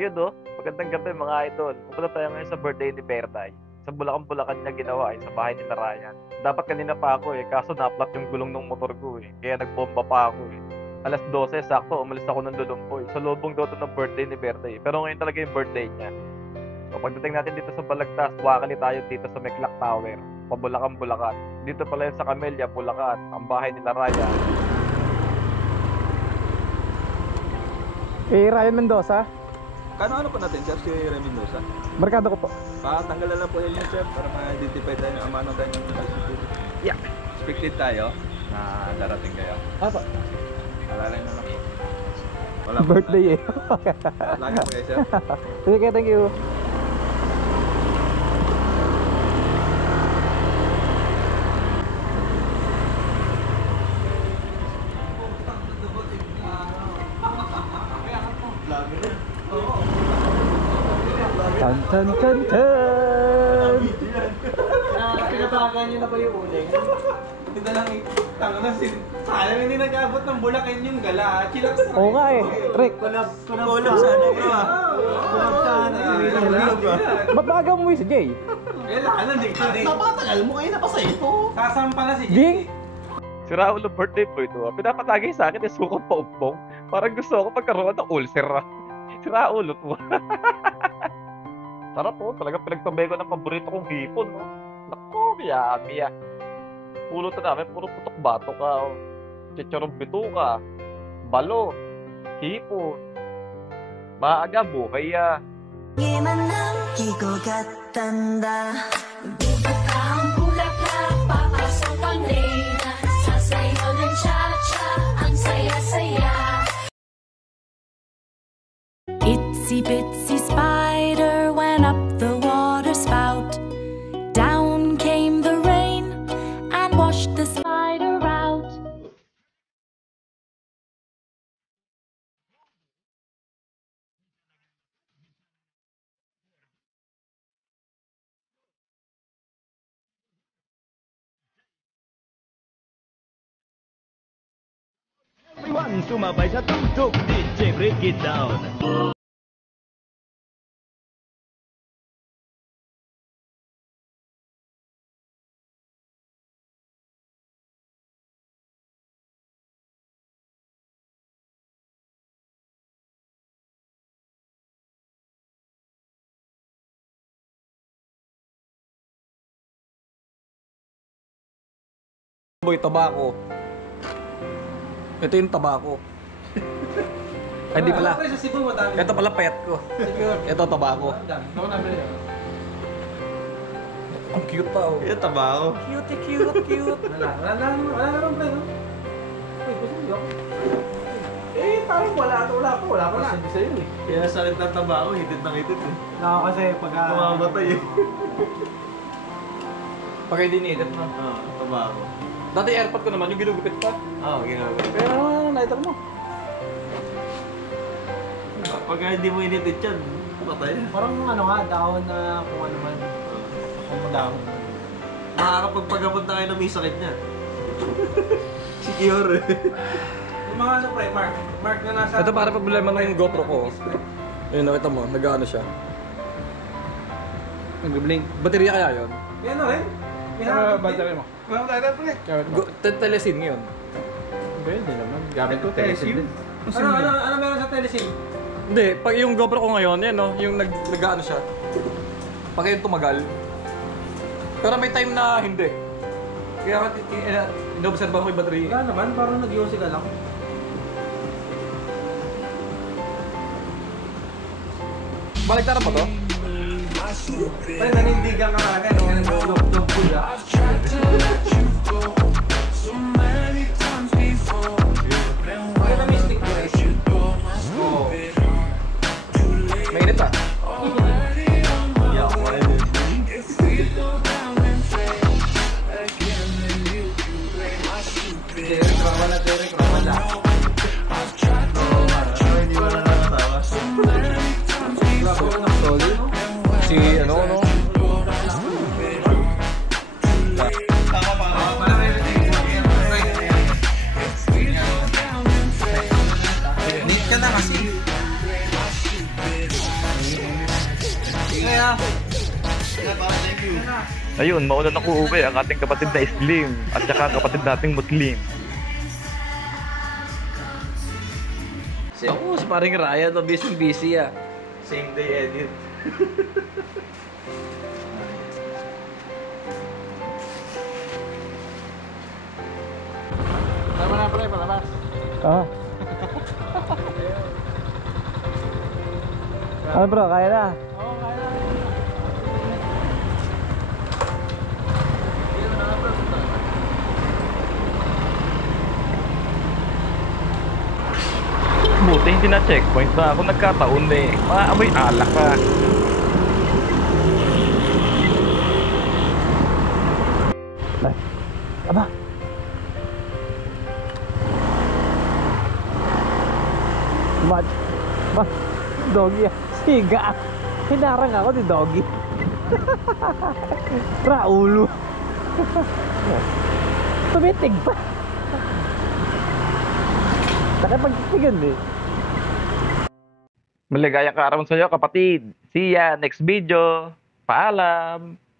Yun oh, magandang gabi mga idol. Pupunta tayo ngayon sa birthday ni Berday. Sa Bulacan niya ginawa sa bahay ni Ryan. Dapat kanina pa ako kaso na-flat yung gulong ng motor ko Kaya nagbomba pa ako Alas 12, sakto, umalis ako ng Lulumpoy. So lubong daw ng birthday ni Berday. Pero ngayon talaga yung birthday niya. So pagdating natin dito sa Balagtas, wakali tayo dito sa Meclac Tower. Bulacan. Dito pala yun sa Camellia, Bulacan. Ang bahay ni Ryan. Ryan Mendoza. Ano po natin, sir, si Ryan Mendoza? Barkada ko po. Tanggal na lang po yun, sir, para ma-identify tayo ng amano tayo ng security. Yeah. Expected tayo na darating kayo. Apa? Alalay na lang po. Wala po. Birthday Lagi po kayo, sir. Sige, thank you. Tan. Pinatawagan niyo na ba yung uling? Hindi na lang sayang hindi nag-abot ng Bulacan yung gala. Chillax na. Oo nga Rick. Kulab sana bro. Kulab sana. Ba't maaga mo si Jay? Kailangan dito. Napakatagal mo kayo napasayto. Sasampa na si Jing? Si Raul ang birthday po ito. Pinapatagay sa akin sukot pa umpong. Parang gusto ako pagkaroon ng ulcer Si Raul ito. Sarap po. Talagang pinagtabay ko ng paborito kong hipon. Nako, miya. Pulutan namin, puro putok bato ka. Chicharong bituka. Balot. Hipon. Maaga buhay 기고 같단다 ang bulaklak, papasok ang reyna. Sasayaw ng cha-cha, ang saya-saya. Itsy bitsy spider went up the water spout. Down came the rain and washed the spider out. Everyone, sumabay sa tugtog, DJ break it down. Boy, tabako. Ito yung tabako. Ay, di pala. Sa Cebu madami. Ito pala pet ko. Ito tabako. Ako nabili. Ang cute tao. Ito ba ako? Cute. Wala naman play, no? Uy, gusto mo yun? Parang wala pa na. Sabi sa'yo Kaya sakit ng taba ako, hitit ng hitit No, kasi pagka... Mamamatay Pag hindi needed na. taba ako. Dati airpod ko naman, yung ginugupit pa. Ginagawa. Pero lighter mo. Pagka hindi mo initit yan, patay. Parang dahon na kung ano man. Kung dahon. Makakapagpagapon tayo na may sakit niya. Si Kiyor Yung mga pre, Mark na nasa... Ito para problema na yung GoPro ko. Ayun, nakita mo, nag-ano siya. Nag-blink. Baterya kaya yun? Yan na rin. Battery mo. Wala tayo pre. Telesin ngayon. Hindi naman. Gamit ko, telesim. Ano meron sa telesim? Hindi, pag yung GoPro ko ngayon, yan no, yung nag-ano siya. Pag yung tumagal. Pero may time na hindi. Kaya inobserba ko yung battery. Wala naman, parang nag-iossi ka lang. Baliktaran pa to? Pre, nanindigan ka agad. Nag-dog pula. Pakita mo yung stick mo rin. Mainit pa. Derek Ramala. Hindi mo na nakatawa. Si ano? Tama pa. na. Ayun, mauna na ko uwi ang ating kapatid na Slim at saka kapatid nating Muslim. Si paring Ryan, no, busy ah. Same day edit. Tama na pre, palabas. Ah. Ano bro, kaya na? Oo, kaya. Buti hindi na checkpoint na ako nagkataon eh. Maamoy alak ka. Ay, aba. Doggy. Siga. Hinarang ako ni Doggy. Raulo. Tumitig pa. Nakipagtigan eh. Maligayang kaarawan sa iyo kapatid. See ya next video. Paalam.